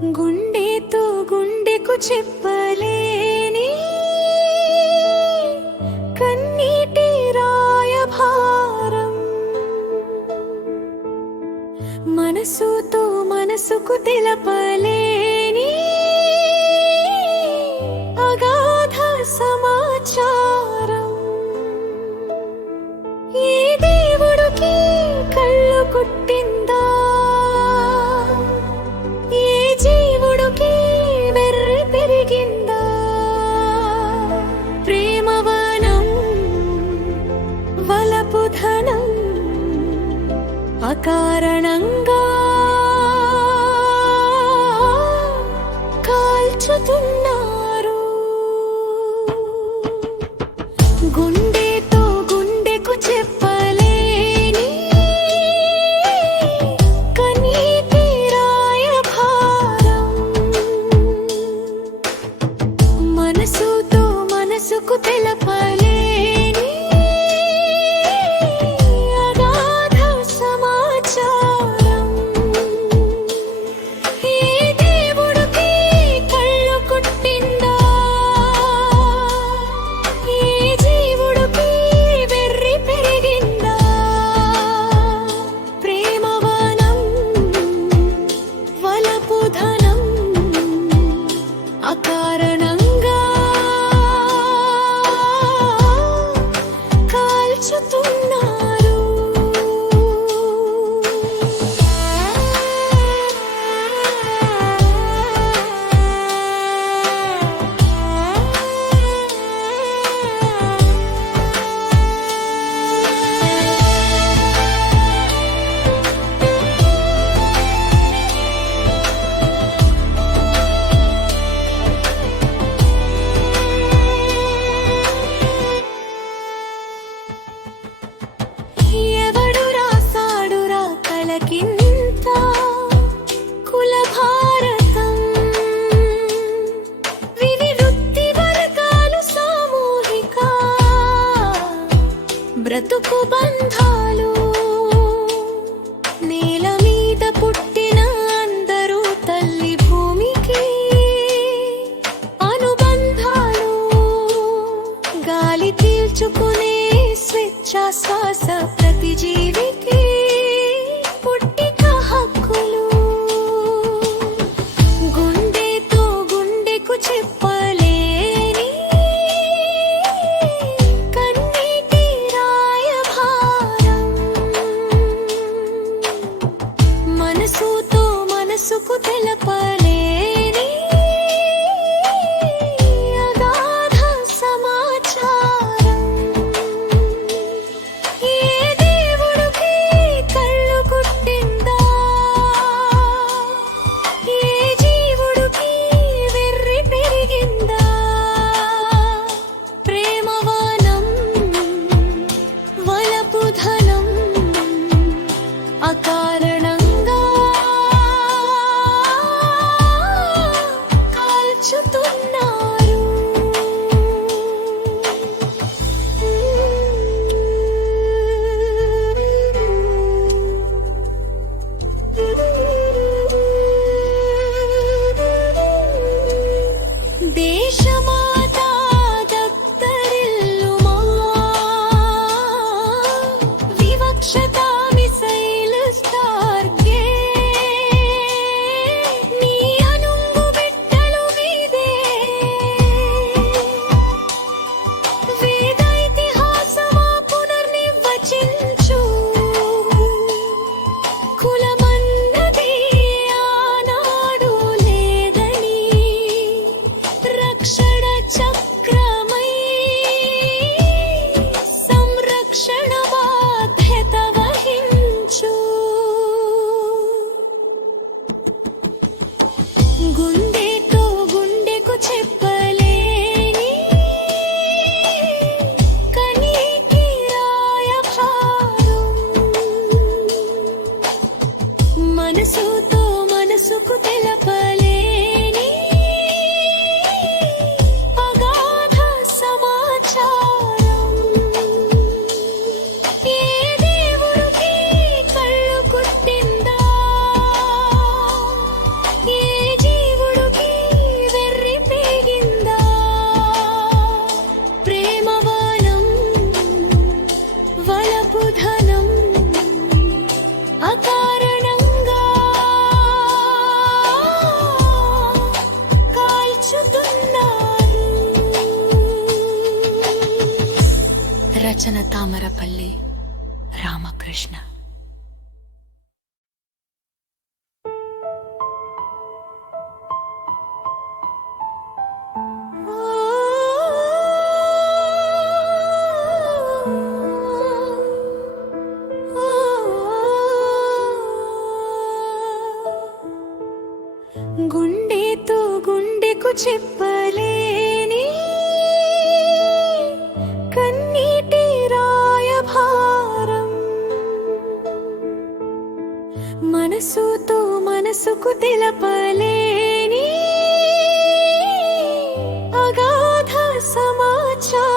గుండెతో గుండెకు చెప్పలేని కన్నీటి రాయభారం, మనసుతో మనసుకు తెలపలేని అగాధ సమాచారం. ఏ దేవుడికి కళ్ళు కుట్టిందా, ఏ జీవుడికి వెర్రి పెరిగిందా, ప్రేమవనం వలపుధనం అకారణంగా కాల్చుతున్నారు. గుండెతో గుండెకు చెప్పలేని కన్నీటి రాయభారం, మనసుతో మనసుకు తెలపలేని అగాధ సమాచారం. ఏ దేవుడికి కళ్ళు కుట్టిందా, ఏ జీవుడికి వెర్రి పెరిగిందా, ప్రేమవనం వలపుధనం అకారణంగా కాల్చుతున్నారు. ఎవడు రాసాడురా కలకింత కుల భారతం, విని వృత్తి వర్గాలు సామూహిక బ్రతుకు బంధాలు, నేల మీద పుట్టిన అందరూ తల్లి భూమికి అనుబంధాలు, గాలి పీల్చుకునే స్వేచ్ఛాశ్వాస ప్రతి జీవికి పుట్టిక హక్కులు. గుండెతో గుండెకు చెప్పలేని కన్నీటి రాయభారం, మనసుతో మనసుకు తెలపలేని అగాధ సమాచారం. ఏ దేవుడికి కళ్ళు కుట్టిందా, ఏ జీవుడికి వెర్రి పెరిగిందా, ప్రేమవనం వలపుధనం అకారణంగా కాల్చుతున్నారు. దేశమాత దత్తరిల్లుమా, వివక్షత మిసైల్ స్టార్గే, నీ అనుంగు బిడ్డలు మీదే, వేదైతిహాసమా పునర్నిర్వచించు, కులమన్నది ఆనాడు లేదని, రక్షణ చక్రమై సంరక్షణ బాధ్యత వహించు. గుండెతో గుండెకు చెప్పలేని కన్నీటి రాయభారం, మనసుతో మనసుకు తెలపలేని అగాధ సమాచారం. ఏ దేవుడికి కళ్ళు కుట్టిందా, ఏ ఆలోచన తామరపల్లి రామకృష్ణ. గుండెతో గుండెకు చెప్పలేని కన్నీటి రాయభారం, మనసుతో మనసుకు తెలపలేని అగాధ సమాచారం.